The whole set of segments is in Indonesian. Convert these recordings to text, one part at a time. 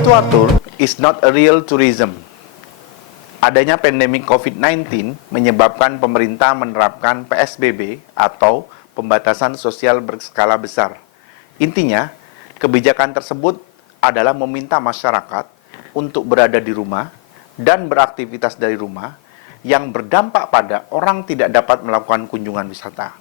Virtual tour is not a real tourism. Adanya pandemi COVID-19 menyebabkan pemerintah menerapkan PSBB atau pembatasan sosial berskala besar. Intinya, kebijakan tersebut adalah meminta masyarakat untuk berada di rumah dan beraktivitas dari rumah yang berdampak pada orang tidak dapat melakukan kunjungan wisata.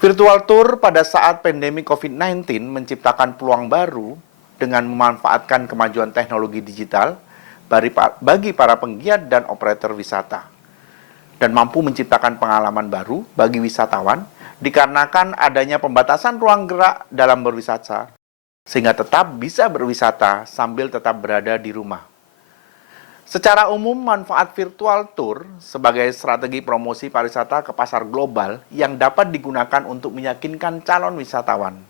Virtual tour pada saat pandemi COVID-19 menciptakan peluang baru dengan memanfaatkan kemajuan teknologi digital bagi para penggiat dan operator wisata, dan mampu menciptakan pengalaman baru bagi wisatawan dikarenakan adanya pembatasan ruang gerak dalam berwisata, sehingga tetap bisa berwisata sambil tetap berada di rumah. Secara umum, manfaat virtual tour sebagai strategi promosi pariwisata ke pasar global yang dapat digunakan untuk meyakinkan calon wisatawan,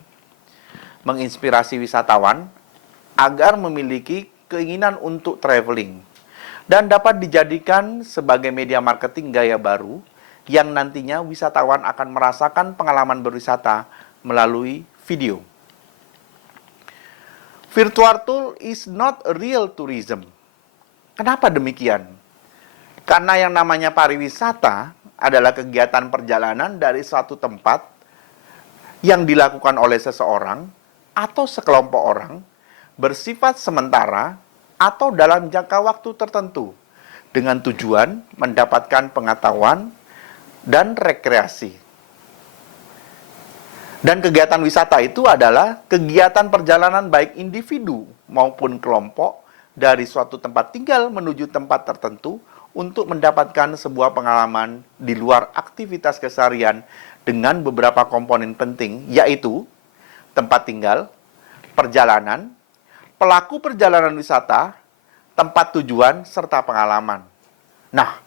menginspirasi wisatawan agar memiliki keinginan untuk traveling, dan dapat dijadikan sebagai media marketing gaya baru yang nantinya wisatawan akan merasakan pengalaman berwisata melalui video. Virtual tour is not a real tourism. Kenapa demikian? Karena yang namanya pariwisata adalah kegiatan perjalanan dari suatu tempat yang dilakukan oleh seseorang atau sekelompok orang bersifat sementara atau dalam jangka waktu tertentu dengan tujuan mendapatkan pengetahuan dan rekreasi. Dan kegiatan wisata itu adalah kegiatan perjalanan baik individu maupun kelompok dari suatu tempat tinggal menuju tempat tertentu untuk mendapatkan sebuah pengalaman di luar aktivitas keseharian dengan beberapa komponen penting, yaitu tempat tinggal, perjalanan, pelaku perjalanan wisata, tempat tujuan, serta pengalaman. Nah,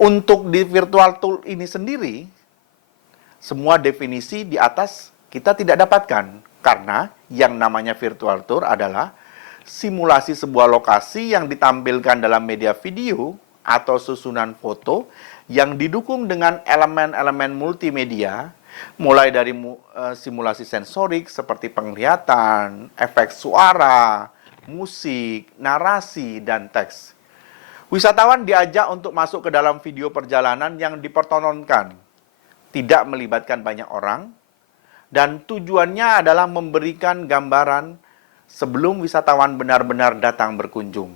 untuk di virtual tour ini sendiri, semua definisi di atas kita tidak dapatkan, karena yang namanya virtual tour adalah simulasi sebuah lokasi yang ditampilkan dalam media video atau susunan foto yang didukung dengan elemen-elemen multimedia, mulai dari simulasi sensorik seperti penglihatan, efek suara, musik, narasi, dan teks. Wisatawan diajak untuk masuk ke dalam video perjalanan yang dipertontonkan, tidak melibatkan banyak orang, dan tujuannya adalah memberikan gambaran sebelum wisatawan benar-benar datang berkunjung.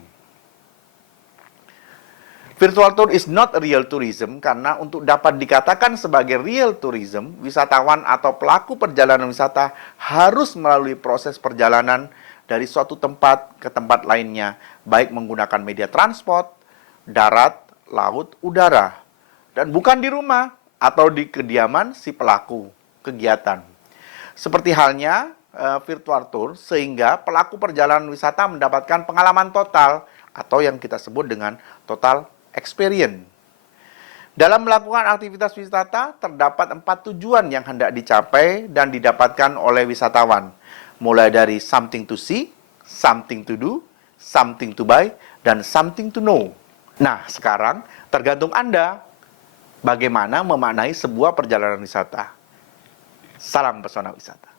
Virtual tour is not real tourism karena untuk dapat dikatakan sebagai real tourism, wisatawan atau pelaku perjalanan wisata harus melalui proses perjalanan dari suatu tempat ke tempat lainnya, baik menggunakan media transport, darat, laut, udara, dan bukan di rumah atau di kediaman si pelaku kegiatan. Seperti halnya virtual tour, sehingga pelaku perjalanan wisata mendapatkan pengalaman total atau yang kita sebut dengan total experience. Dalam melakukan aktivitas wisata, terdapat 4 tujuan yang hendak dicapai dan didapatkan oleh wisatawan, mulai dari something to see, something to do, something to buy, dan something to know. Nah, sekarang tergantung Anda bagaimana memaknai sebuah perjalanan wisata. Salam pesona wisata.